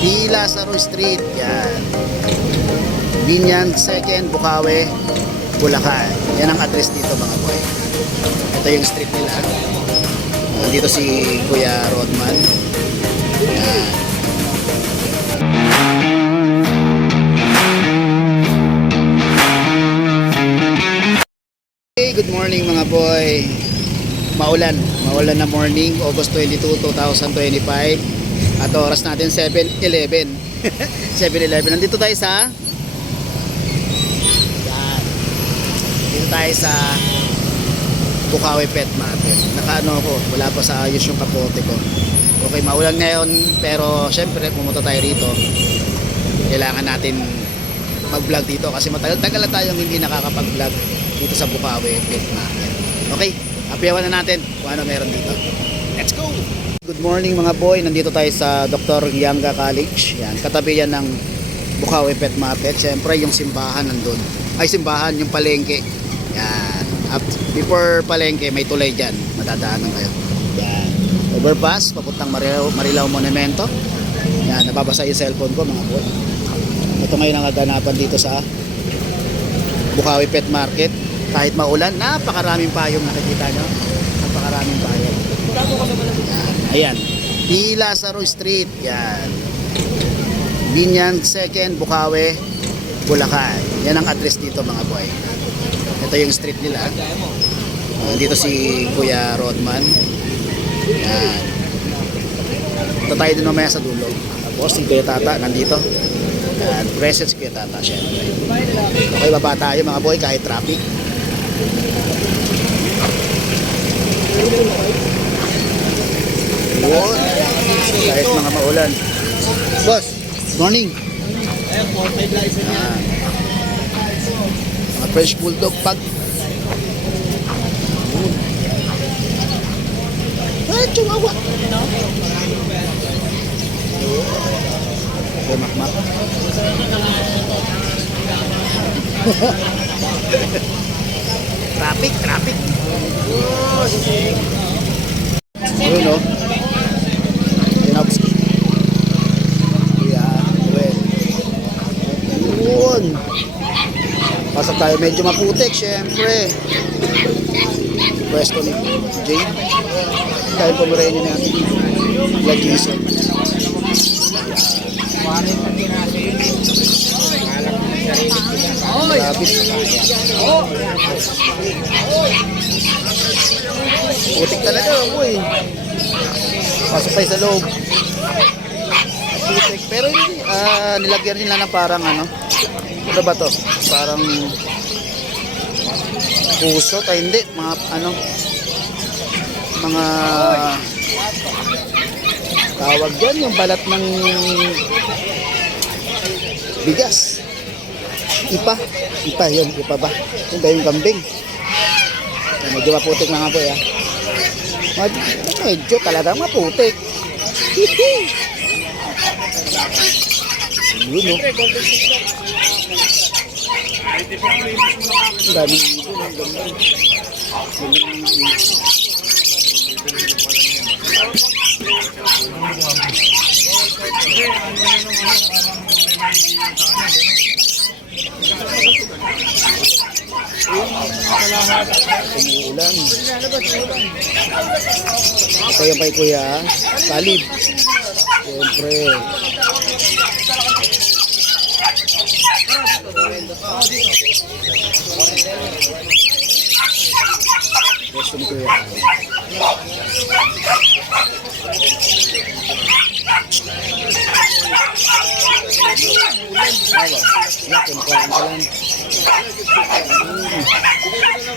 P. Lazaro Street. Yan. Binyan 2nd, Bukawi, Bulacan. Yan ang address dito mga boy. Ito yung street nila. Dito si Kuya Rodman. Yan. Hey, good morning mga boy. Maulan na morning, August 22, 2025. At oras natin 7:11. 7:11. Nandito tayo sa yan. Dito tayo sa Bukawi Pet Market. Nakaano ako, wala pa sa ayos yung kapote ko. Okay, maulan ngayon, pero syempre pumunta tayo rito. Kailangan natin mag-vlog dito kasi matagal-tagal na tayong hindi nakakapag-vlog dito sa Bukawi Pet Market. Okay, happyawan na natin kung ano meron dito. Let's go! Good morning mga boy, nandito tayo sa Dr. Yanga College. Yan, katabi yan ng Bukawi Pet Market. Siyempre yung simbahan nandun. Ay, simbahan, yung palengke. Yan. At before palengke, may tulay dyan. Madadaanan kayo. Yan. Overpass, papuntang Marilao Monumento. Yan, nababasa yung cellphone ko mga boy. Ito ngayon ang aganapan dito sa Bukawi Pet Market. Kahit maulan, napakaraming payong nakikita nyo. Napakaraming payong. Yan. Ayan, P. Lazaro Street. Yan. Binyan 2nd, Bukawi, Bulacan. Yan ang address dito mga boy. Ito yung street nila. Dito si Kuya Rodman. Yan. Ito tayo din mamaya sa dulo. Tapos si Kuya Tata nandito. Yan, present si Kuya Tata syempre. Okay, baba tayo mga boy kahit traffic. Yun. Kahit mga maulan. Boss, morning. Mga French Bulldog pag. Ay, chihuahua. Okay, makmak. Traffic. Yun o. Yun. Pasok tayo, medyo maputik syempre. Pwesto ni Jane. Tayo Pomeranian natin. La Jason. Malapit. Putik talaga boy. Pasok tayo sa loob. Putik. Pero hindi, nilagyan nila ng parang ano ba to? Parang puso tayo, hindi, mga ano, mga tawag dyan, yung balat ng bigas. Ipa yun, ipa ba? Yung ba yung kambing? Medyo maputik mga boy medyo talagang maputik. Yun o. Ang daming ibon, ang ganda. Umuulan. Ito yung kay Kuya Talib. Siyempre. Gusto ni Kuya. Lakin ko ang kalan.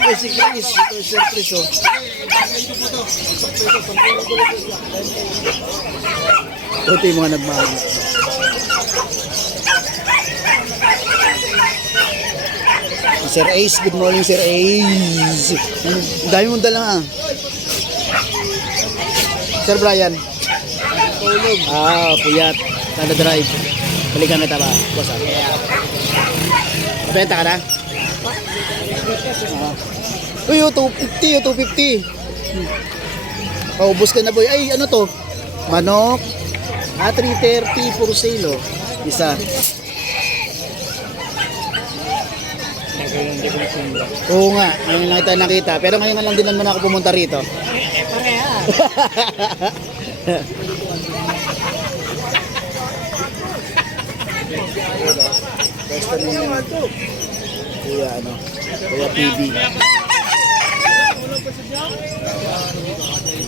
Ay, si Chris. Ito yung Sir Chris, oh. Ito yung mga nagmahal. Sir Ace, good morning Sir Ace. Ang dami mong dala Sir Brian. Puyat. Tanda drive. Balikan kita ba? Boss benta ka na? Uy, 250, 250. Paubos ka na boy. Ay, ano to? Manok. 330 for sale, oh. Isa. Hindi ko na. Oo nga, ngayon lang tayo nakita. Pero ngayon lang din naman ako pumunta rito. Pareha. Basta na yun. Kuya, ano, Kuya PB.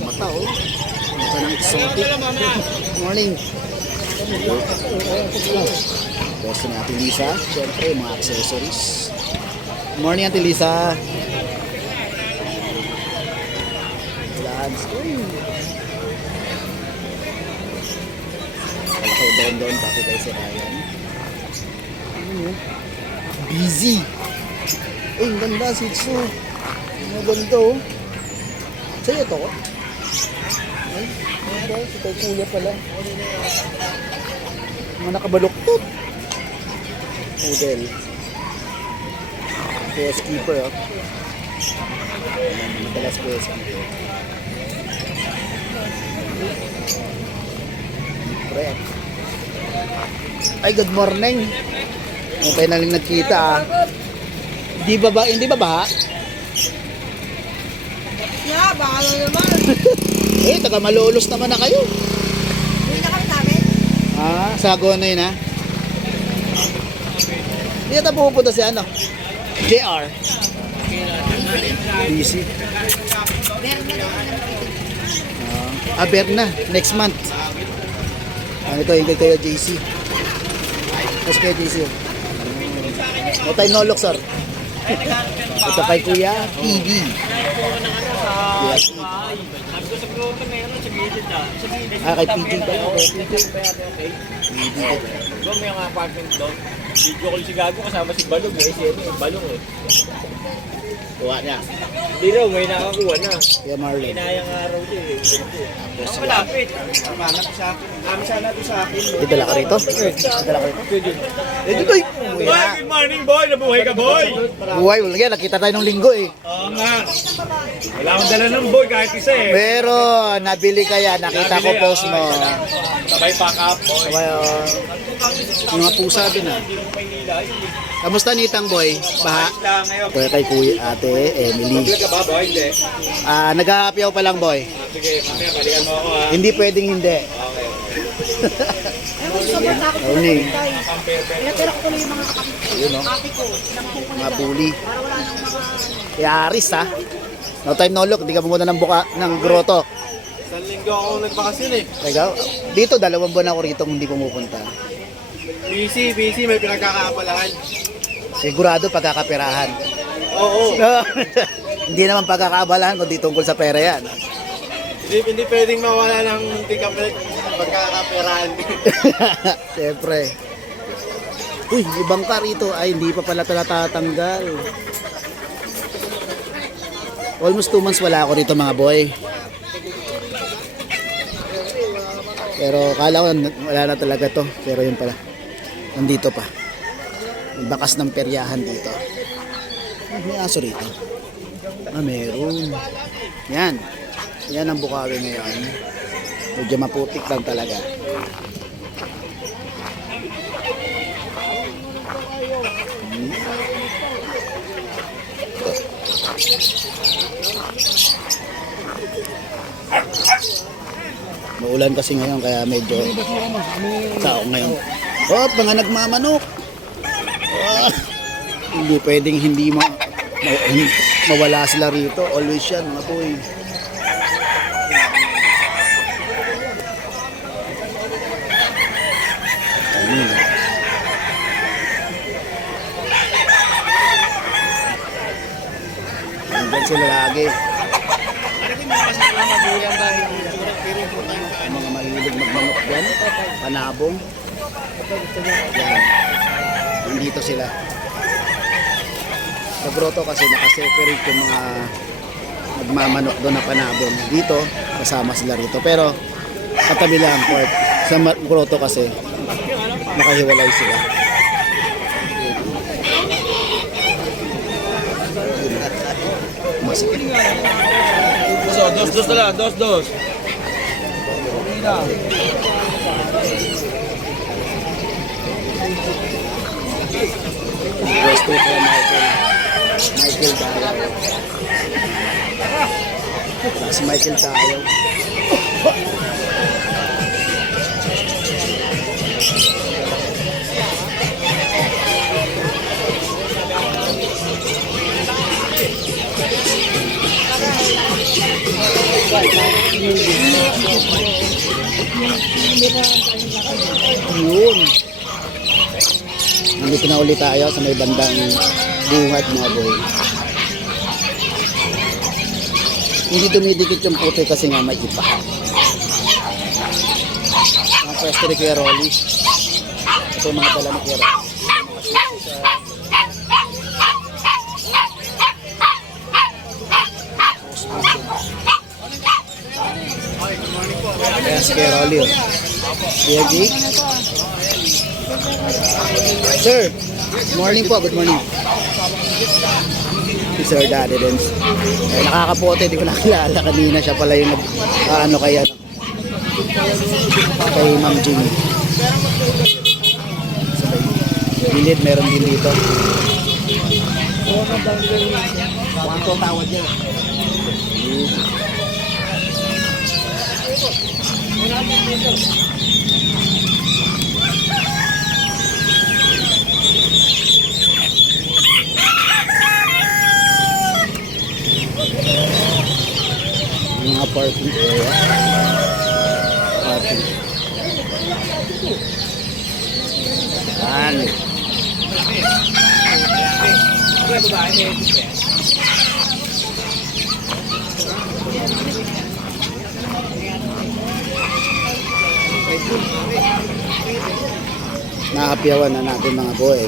Mata, oh. Mata ng exotic. Morning. Basta na Ate Lisa. Siyempre, mga accessories. Morning, Ate Lisa. Lads. Uy. Wala kayo doon, bakit kayo si Ryan? Busy. Ay, ang ganda, Shih Tzu. Ang ganda, oh. Sa'yo to? Ay, ang ganda. Si Tay Kuya pala. Mga nakabaluktot. Poodle. Keeper, oh. Ayan, madalas keeper. Pre. Ay, good morning. Okay na lang nagkita, ah. Hindi ba ba? Yeah, bahala naman. Eh, taga Malolos naman na kayo. Hindi na kami namin. Ah, sago na yun, ha? Hindi na pupunta si ano? JR. Busy. Berna, next month. Ano ito, yung kayo JC. Tapos kayo JC. O tayo nolok, sir. Ito kay Kuya PB. Yes. Ah, kay PB ba? Doon may mga apartment doon. Video call si Gago kasama si Balong eh. Si Balong eh. Kuha niya. Hindi raw, may nakakuha na. Kuya Marlon. Inayang araw din eh. Ang malapit. Mamanap sa akin. Kami sana doon sa akin. Dala ka rito? Dala ka rito? Pwede. Eh, dito eh. Boy, good morning boy! Nabuhay ka boy! Buhay, wala yan. Nakita tayo nung linggo eh. Oo nga. Wala akong dala ng boy kahit isa eh. Pero, nabili kaya. Nakita ko post mo. Sabay pack up boy. Sabay, yung mga pusa din ah. Kamusta nitang boy? Baha? Lang ngayon. Kuya kay Kuya Ate Emily. Ka ba boy? Hindi. Nag-happy pa lang boy. Sige, mamaya balikan mo ako ha. Hindi pwedeng hindi. Okay. Sobrang takot ko. Ano eh? Pinatira ko tuloy yung mga Ayun no? kapit ko. Sinampung ko Mga nila. puli. Para wala nang mga... Kaya Aris ha. No time no look. Hindi ka pumunta ng buka ng grotto. Isang linggo ako nagbakasyon eh. Teka, dito 2 buwan ako rito hindi pumupunta. Busy, may pinagkakaabalahan. Sigurado pagkakapirahan. Oo. Hindi naman pagkakaabalahan kundi tungkol sa pera yan. Hindi pwedeng mawala ng pagkakaperahan. Siyempre. Uy, ibang car ito. Ay, hindi pa pala tatanggal. Almost 2 months wala ako rito mga boy. Pero kala ko wala na talaga to. Pero yun pala. Nandito pa. May bakas ng peryahan dito. May aso rito. Meron. Yan. Yan ang Bukawi ngayon. Medyo maputik lang talaga. Maulan kasi ngayon kaya medyo tao ngayon. Oh, mga nagmamanok. Oh, hindi pwedeng hindi mawala sila rito. Always yan, mga boy. Andyan sila lagi. Mga mahilig magmanok dyan. Panabong. Yan. Nandito sila. Sa grotto kasi nakaseparate yung mga nagmamanok doon na panabong. Dito, kasama sila rito. Pero, katabi lang. Sa grotto kasi, nakahiwalay sila. Masikip. So, dos na lang, dos. Request po kay Michael. Michael Dayo. Si Michael Dayo. Yun. Nandito na ulit tayo sa may bandang bungad mga boy. Hindi dumidikit yung puti kasi nga may ipa. Ang pwesto ni Kuya Rolly. Ito yung mga tala ni Kuya Rolly. Ayan si Kuya Rolly. Kuya Jake. Sir, good morning po. Good morning. Si Sir Daddy din. Eh, nakakapote, di ko nakilala kanina. Siya pala yung ano kay ano. Kay Ma'am Jing. Sa gilid, meron din dito. Kwanto tawad niya. Mga parking area. Parking. Yan. Nakapiyawan na natin mga boy.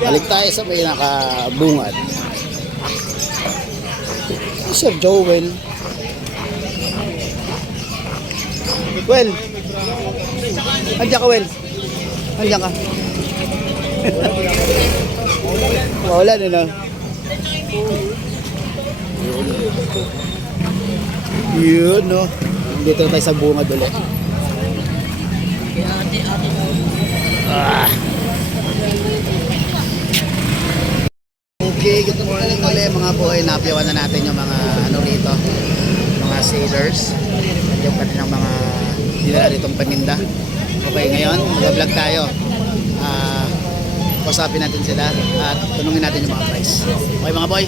Balik tayo sa may nakabungad. Sir Joel. Well. Andiyan ka, Well. Andiyan ka. Wala din na. Yun, no. Dito na tayo sa bungad ulit. Okay, good morning ulit mga boy. Napiyawan na natin yung mga ano rito, mga sailors. Yung kanilang mga dinala ditong paninda. Okay, ngayon mag-vlog tayo. Kausapin natin sila at tanungin natin yung mga price. Okay mga boy,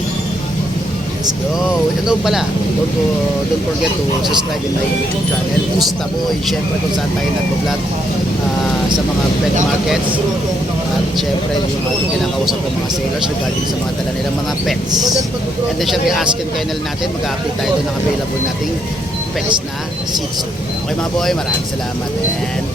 let's go. Ito pala, don't forget to subscribe in my YouTube channel, Musta Boy. Siyempre kung saan tayo nag-vlog sa mga pet markets. At syempre yung ating kinakausap ng mga sailors regarding sa mga tala nilang mga pets. And then syempre asking kennel natin, mag-update tayo doon ng available nating pets na Shih Tzu. Okay mga boy, maraming salamat and